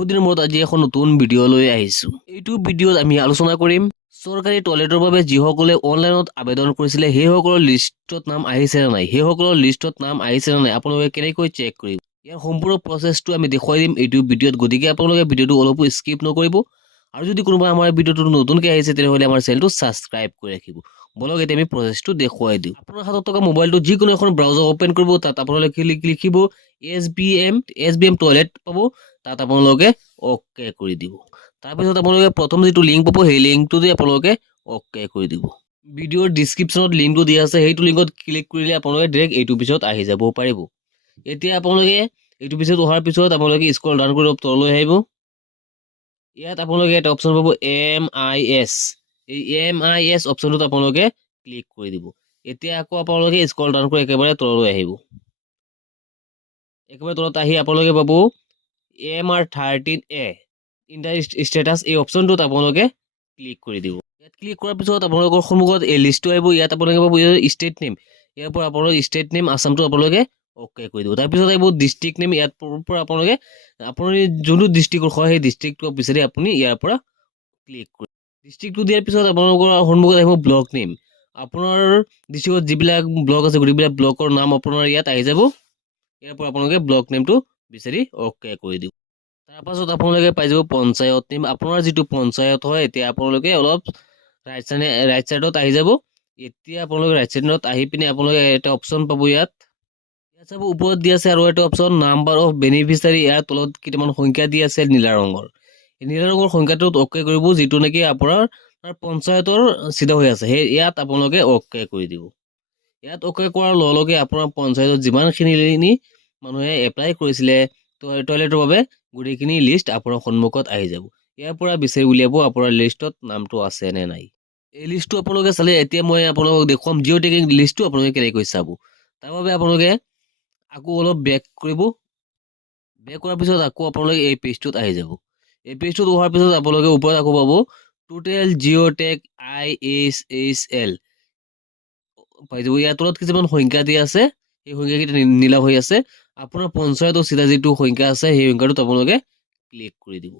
বহুত দিনৰ মূৰত আজি এখন নতুন ভিডিঅ' লৈ আহিছো। এইটো ভিডিঅ'ত আমি আলোচনা কৰিম চৰকাৰী টয়লেটৰ বাবে যিসকলে অনলাইনত আবেদন কৰিছিলে সেইসকলৰ লিষ্টত নাম আহিছে নে নাই, সেইসকলৰ লিষ্টত নাম আহিছে নে নাই আপোনালোকে কেনেকৈ চেক কৰিব। ইয়াৰ সম্পূৰ্ণ প্ৰচেছটো আমি দেখুৱাই দিম এইটো ভিডিঅ'ত, গতিকে আপোনালোকে ভিডিঅ'টো অলপো স্কিপ নকৰিব। আৰু যদি কোনোবা আমাৰ ভিডিঅ'টো নতুনকৈ আহিছে তেনেহ'লে আমাৰ চেনেলটো ছাবস্ক্ৰাইব কৰি ৰাখিব। বলক এতিয়া আমি প্ৰচেছটো দেখুৱাই দিওঁ। আপোনাৰ হাতত থকা মোবাইলটো যিকোনো এখন ব্ৰাউজাৰ অ'পেন কৰিব, তাত আপোনালোকে লিখিব SBM টয়লেট পাব, তাত আপোনালোকে অ'কে কৰি দিব। তাৰপিছত আপোনালোকে প্ৰথম যিটো লিংক পাব সেই লিংকটোতে আপোনালোকে অ'কে কৰি দিব। ভিডিঅ'ৰ ডিছক্ৰিপশ্যনত লিংকটো দিয়া আছে, সেইটো লিংকত ক্লিক কৰিলে আপোনালোকে ডাইৰেক্ট এইটো পিছত আহি যাব পাৰিব। এতিয়া আপোনালোকে এইটো পিছত অহাৰ পিছত আপোনালোকে স্ক্ৰল ডাউন কৰি তললৈ আহিব। ইয়াত আপোনালোকে এটা অপশ্যন পাব MIS, এই MIS অপশ্যনটোত আপোনালোকে ক্লিক কৰি দিব। এতিয়া আকৌ আপোনালোকে স্ক্ৰল ডাউন কৰি একেবাৰে তললৈ আহিব। একেবাৰে তলত আহি আপোনালোকে পাব MR13A ইণ্টাৰ ষ্টেটাছ, এই অপশ্যনটোত আপোনালোকে ক্লিক কৰি দিব। ইয়াত ক্লিক কৰাৰ পিছত আপোনালোকৰ সন্মুখত এই লিষ্টটো আহিব। ইয়াত আপোনালোকে পাব ষ্টেট নেম, ইয়াৰ পৰা আপোনালোকে ষ্টেট নেম আছামটো আপোনালোকে অ'কে কৰি দিব। তাৰপিছত আহিব ডিষ্ট্ৰিক্ট নেম, ইয়াৰ পৰা আপোনালোকে আপুনি যোনটো ডিষ্ট্ৰিক্টৰ হয় সেই ডিষ্ট্ৰিক্টটো বিচাৰি আপুনি ইয়াৰ পৰা ক্লিক কৰিব। ডিষ্ট্ৰিক্টটো দিয়াৰ পিছত আপোনালোকৰ সন্মুখত আহিব ব্লক নেম, আপোনাৰ ডিষ্ট্ৰিক্টত যিবিলাক ব্লক আছে গোটেইবিলাক ব্লকৰ নাম আপোনাৰ ইয়াত আহি যাব। ইয়াৰ পৰা আপোনালোকে ব্লক নেমটো বিচাৰি অ'কে কৰি দিব। তাৰপাছত আপোনালোকে পাই যাব পঞ্চায়ত নেম, আপোনাৰ যিটো পঞ্চায়ত হয় এতিয়া আপোনালোকে অলপ ৰাইট চাইডত আহি যাব। এতিয়া আপোনালোকে ৰাইট চাইডত আহি পিনে আপোনালোকে এটা অপশ্যন পাব। ইয়াত চাব ওপৰত দি আছে আৰু এটা অপশ্যন নাম্বাৰ অফ বেনিফিচিয়াৰী, ইয়াৰ তলত কেইটামান সংখ্যা দি আছে নীলা ৰঙৰ। এই নীলা ৰঙৰ সংখ্যাটোত অ'কে কৰিব, যিটো নেকি আপোনাৰ পঞ্চায়তৰ চিধা হৈ আছে, সেই ইয়াত আপোনালোকে অ'কে কৰি দিব। ইয়াত অ'কে কৰাৰ লগে লগে আপোনাৰ পঞ্চায়তত যিমানখিনি মানুহে এপ্লাই কৰিছিলে টয়লেটৰ বাবে গোটেইখিনি লিষ্ট আপোনাৰ সন্মুখত আহি যাব। ইয়াৰ পৰা বিচাৰি উলিয়াব আপোনাৰ লিষ্টত নামটো আছে নে নাই। এই লিষ্টটো আপোনালোকে চালে এতিয়া মই আপোনালোকক দেখুৱাম জিঅ' টেগিং লিষ্টটো আপোনালোকে কেনেকৈ চাব। তাৰ বাবে আপোনালোকে আকৌ অলপ বেক কৰিব। বেক কৰাৰ পিছত আকৌ আপোনালোকে এই পেজটোত আহি যাব। এই পেজটোত অহাৰ পিছত আপোনালোকে ওপৰত আকৌ পাব টোটেল জিঅ' টেগ IHHL পাই যাব। ইয়াৰ তলত কিছুমান সংখ্যা দিয়া আছে, সেই সংখ্যাকেইটা নীলা হৈ আছে। আপোনাৰ পঞ্চায়তৰ চিধা যিটো সংখ্যা আছে সেই সংখ্যাটোত আপোনালোকে ক্লিক কৰি দিব।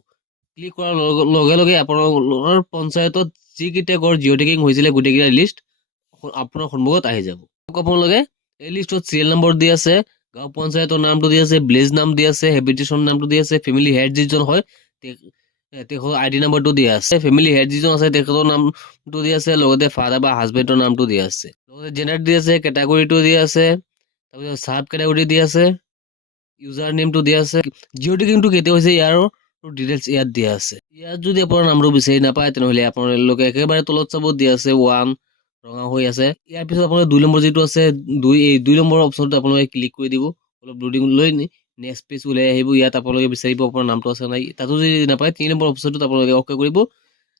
ক্লিক কৰাৰ লগে লগে আপোনালোকৰ পঞ্চায়তত যিকেইটা ঘৰ জিঅ' টেগিং হৈছিলে গোটেইকেইটা লিষ্ট আপোনাৰ সন্মুখত আহি যাব। আপোনালোকে এই লিষ্টত চিৰিয়েল নম্বৰ দি আছে, গাঁও পঞ্চায়তৰ নামটো দি আছে, ভিলেজ নাম দি আছে, হেবিটেশ্যন নামটো দি আছে, ফেমিলি হেড যিজন হয় তেখেতৰ ID নাম্বাৰটো দিয়া আছে, ফেমিলি হেড যিজন আছে তেখেতৰ নামটো দি আছে, লগতে ফাদাৰ বা হাজবেণ্ডৰ নামটো দিয়া আছে, লগতে জেণ্ডাৰ দি আছে, কেটাগৰীটো দি আছে, তাৰপিছত চাব কেটাগৰী দি আছে, ইউজাৰ নেমটো দিয়া আছে, জিঅ' টেগিংটো কেতিয়া হৈছে ইয়াৰ ডিটেইলছ ইয়াত দিয়া আছে। ইয়াত যদি আপোনাৰ নামটো বিচাৰি নাপায় তেনেহ'লে আপোনালোকে একেবাৰে তলত চাব দিয়া আছে 1 ৰঙা হৈ আছে। ইয়াৰ পিছত আপোনালোকে 2 নম্বৰ যিটো আছে এই 2 নম্বৰ অপশ্যনটো আপোনালোকে ক্লিক কৰি দিব। অলপ লোডিং লৈ নেক্সট পেজ ওলাই আহিব। ইয়াত আপোনালোকে বিচাৰিব আপোনাৰ নামটো আছে নাই, তাতো যদি নাপায় 3 নম্বৰ অপশ্যনটোত আপোনালোকে অ'কে কৰিব,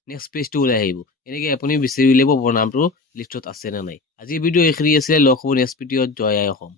নেক্সট পেজটো ওলাই আহিব। এনেকৈ আপুনি বিচাৰি উলিয়াব আপোনাৰ নামটো লিষ্টত আছে নে নাই। আজি ভিডিঅ' এইখিনি আছিলে, লগ হ'ব নেক্সট ভিডিঅ'ত। জয় আই অসম।